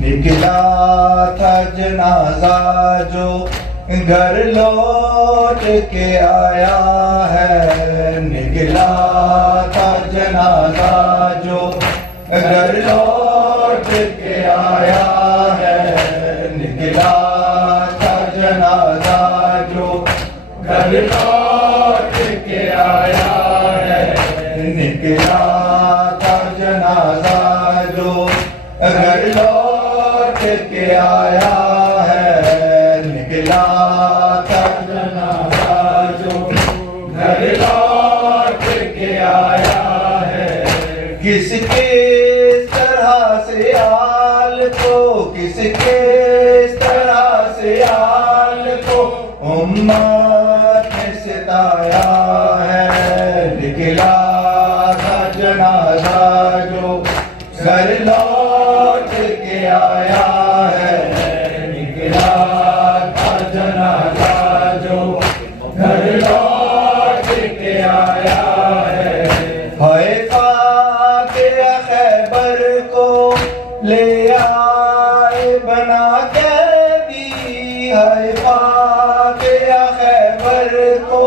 نکلا تھا جنازہ جو گھر لوٹ کے آیا ہے، نکلا تھا جنازہ جو گھر لوٹ کے آیا ہے، نکلا تھا جنازہ جو گھر لوٹ کے آیا ہے، نکلا تھا جنازہ جو گھر لوٹ کے آیا ہے، نکلا تھا جنازہ جو گھر لوٹ کے آیا ہے۔ کس کس طرح سے آل کو، کس کس طرح سے آل کو امت نے ستایا ہے، نکلا تھا جنازہ جو گھر لوٹ کے آیا ہے، نکلا تھا جنازہ جو گھر لوٹ کے آیا ہے۔ حیفا کے خیبر کو لے آئے بنا قیدی، حیفا کے خیبر کو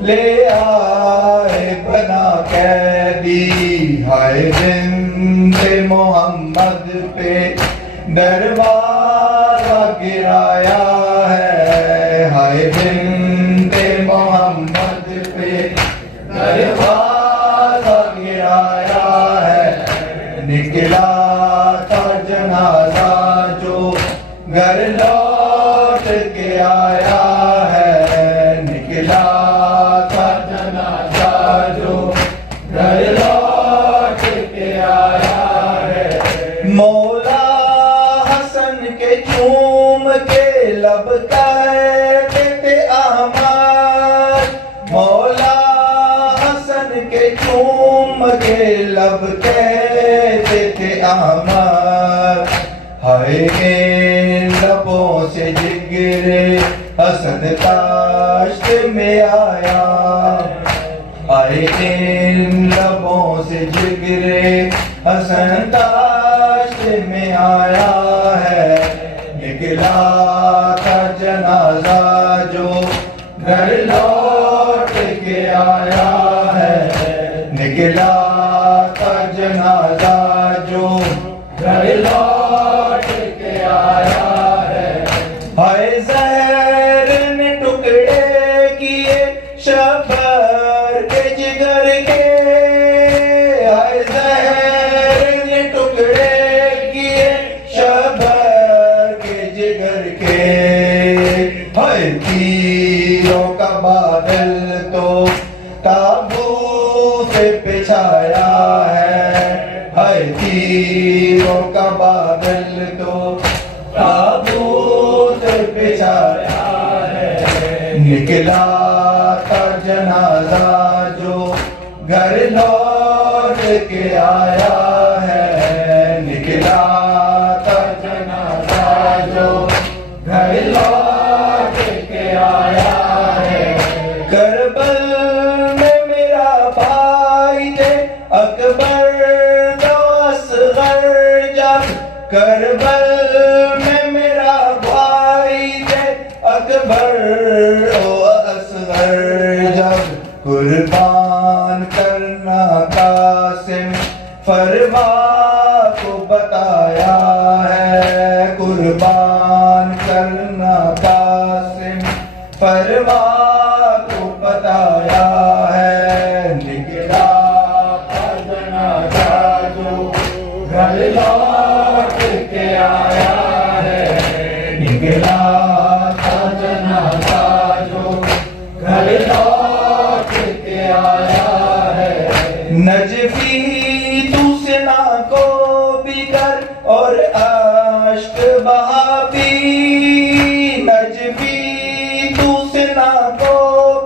لے آئے بنا قیدی، ہائے زند محمد پہ دروازہ گرایا ہے، ہائے زند محمد پہ دروازہ گرایا ہے، نکلا تھا جنازہ جو گھر لوٹ کے آیا ہے، نکلا تھا جنازہ جو گھر لوٹ کے آیا ہے۔ مولا حسن کے چوم کے لب کہتے تھے احمد، مولا حسن کے چوم کے لب کہتے تھے احمد، ہائے ان لبوں سے جگر حسن تاشت میں آیا، ہائے ان لبوں سے جگر حسن تاشت میں آیا ہے، نکلا تھا جنازہ جو گھر لوٹ کے آیا ہے، نکلا تھا جنازہ جو گھر لوٹ کے آیا ہے۔ ہائے زہر نے ٹکڑے کیے شبر کے جگر کے، ہائے زہر نے ٹکڑے کیے شبر کے جگر کے، ہائے تیروں کا بادل تو تابوت پہ چھایا ہے، ہائے تیروں کا بادل تو تابوت پہ چھایا ہے، نکلا تھا جنازہ جو گھر لوٹ کے آیا ہے، نکلا تھا جنازہ جو گھر لوٹ کے آیا ہے۔ کربل میں میرا بھائی تھے اکبر و اصغر جب، کربل میں میرا بھائی تھے اکبر و اصغر جب، قربان کرنا قاسم فرما کو بتایا ہے، قربان کرنا قاسم فرما کو بتایا ہے، نکلا تھا جنازہ جو گھر لوٹ کے آیا ہے، نکلا تھا جنازہ جو گھر لوٹ کے آیا ہے۔ نجفی تو سنا کو بھی کر اور اشک بہا بھی، نجفی تو سنا کو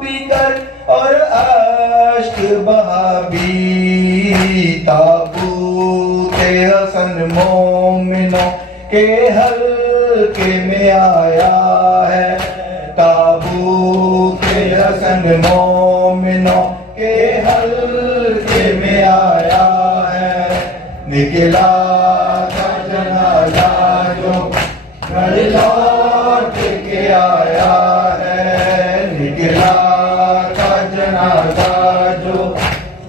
بھی کر اور اشک بہا بھی، تابوت حسن مومنوں کے حلقے میں آیا ہے، چند مومنوں کے حلقے میں آیا ہے، نکلا تھا جنازہ جو گھر لوٹ کے آیا ہے، نکلا تھا جنازہ جو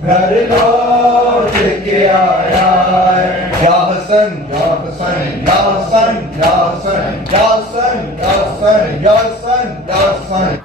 گھر لوٹ کے آیا ہے۔ یا حسن یا حسن یا حسن یا حسن یا حسن یا حسن یا حسن یا حسن۔